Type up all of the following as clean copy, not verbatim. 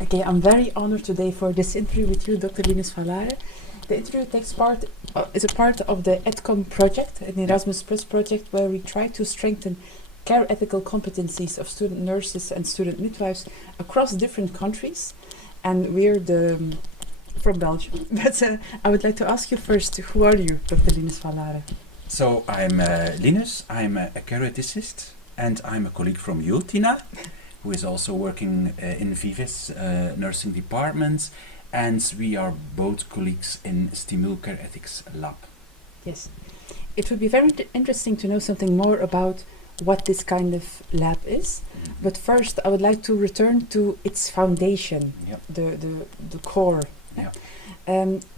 Okay, I'm very honored today for this interview with you, Dr. Linus Vanlaere. The interview is a part of the ETHCOM project, an Erasmus Plus project, where we try to strengthen care ethical competencies of student nurses and student midwives across different countries. And we're from Belgium. But I would like to ask you first, who are you, Dr. Linus Vanlaere? So I'm Linus, I'm a care ethicist, and I'm a colleague from you, Tina, who is also working in Vives nursing department, and we are both colleagues in Stimul Care Ethics Lab. Yes. It would be very interesting to know something more about what this kind of lab is. Mm-hmm. But first, I would like to return to its foundation, Yep. the core. Yep.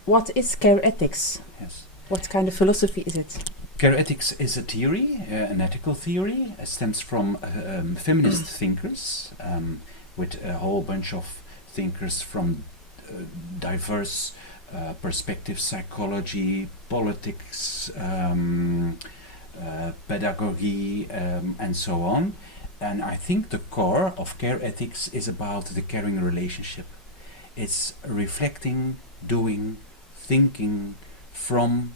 What is care ethics? Yes. What kind of philosophy is it? Care ethics is a theory, an ethical theory. It stems from feminist thinkers, with a whole bunch of thinkers from diverse perspectives, psychology, politics, pedagogy, and so on. And I think the core of care ethics is about the caring relationship. It's reflecting, doing, thinking from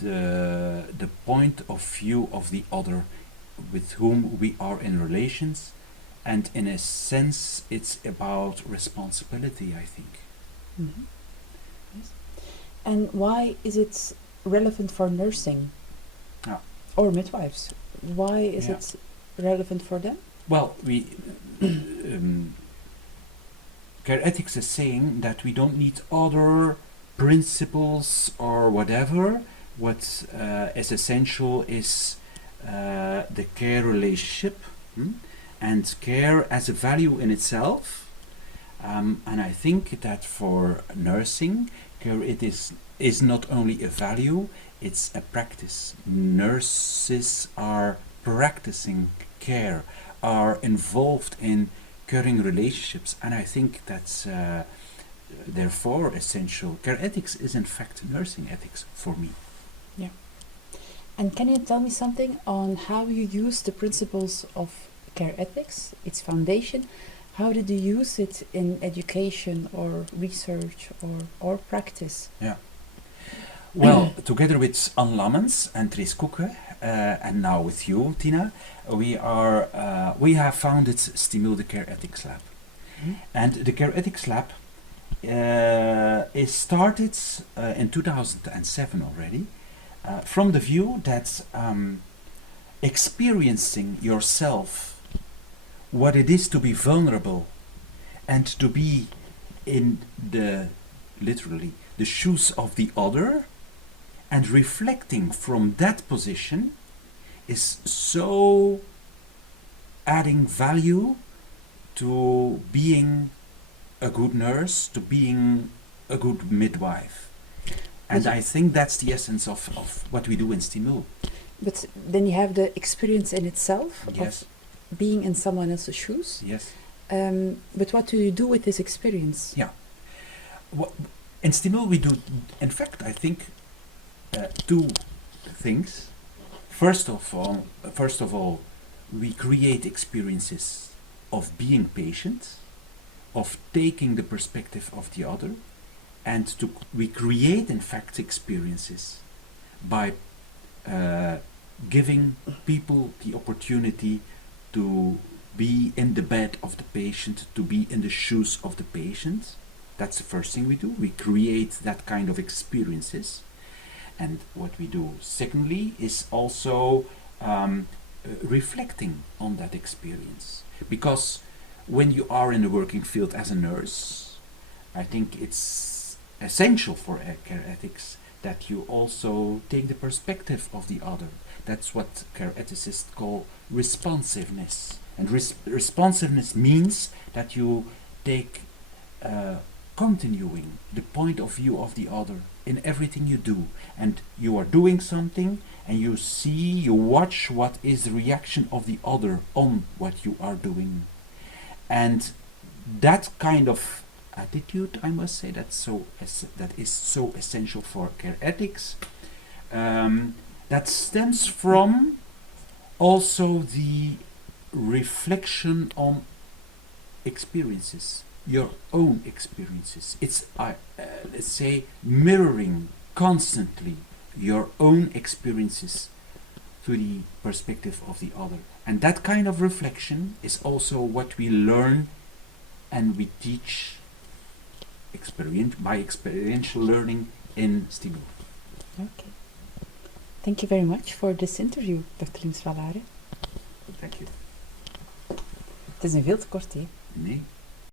the point of view of the other with whom we are in relations, and in a sense it's about responsibility, I think. Mm-hmm. Yes. And why is it relevant for nursing or midwives? Why is it relevant for them? Well, we care ethics is saying that we don't need other principles or whatever. What is essential is the care relationship, and care as a value in itself. And I think that for nursing, care is not only a value, it's a practice. Nurses are practicing care, are involved in caring relationships, and I think that's therefore essential. Care ethics is in fact nursing ethics for me. Yeah. And can you tell me something on how you use the principles of care ethics, its foundation? How did you use it in education or research or practice? Yeah. Well, together with Anne Lammens and Tris Koeke, and now with you, Tina, we have founded Stimul the Care Ethics Lab. Mm-hmm. And the Care Ethics Lab is started in 2007 already, from the view that experiencing yourself, what it is to be vulnerable and to be in literally the shoes of the other, and reflecting from that position is so adding value to being a good nurse, to being a good midwife. And I think that's the essence of what we do in Stimul. But then you have the experience in itself Yes. of being in someone else's shoes. Yes. But what do you do with this experience? Yeah. In Stimul we do, in fact, I think two things. First of all, we create experiences of being patient, of taking the perspective of the other, and we create in fact experiences by giving people the opportunity to be in the bed of the patient, to be in the shoes of the patient. That's the first thing we do. We create that kind of experiences. And what we do secondly is also reflecting on that experience. Because when you are in the working field as a nurse, I think it's essential for care ethics that you also take the perspective of the other. That's what care ethicists call responsiveness. And responsiveness means that you take continuing the point of view of the other in everything you do. And you are doing something and you watch what is the reaction of the other on what you are doing. And that kind of attitude, I must say, that is so essential for care ethics. That stems from also the reflection on experiences, your own experiences. It's, let's say, mirroring constantly your own experiences through the perspective of the other. And that kind of reflection is also what we learn and we teach by experiential learning in STIMUL. Okay. Thank you very much for this interview, Dr. Linus Vanlaere. Thank you. Het is een veel te kort, hè? Nee.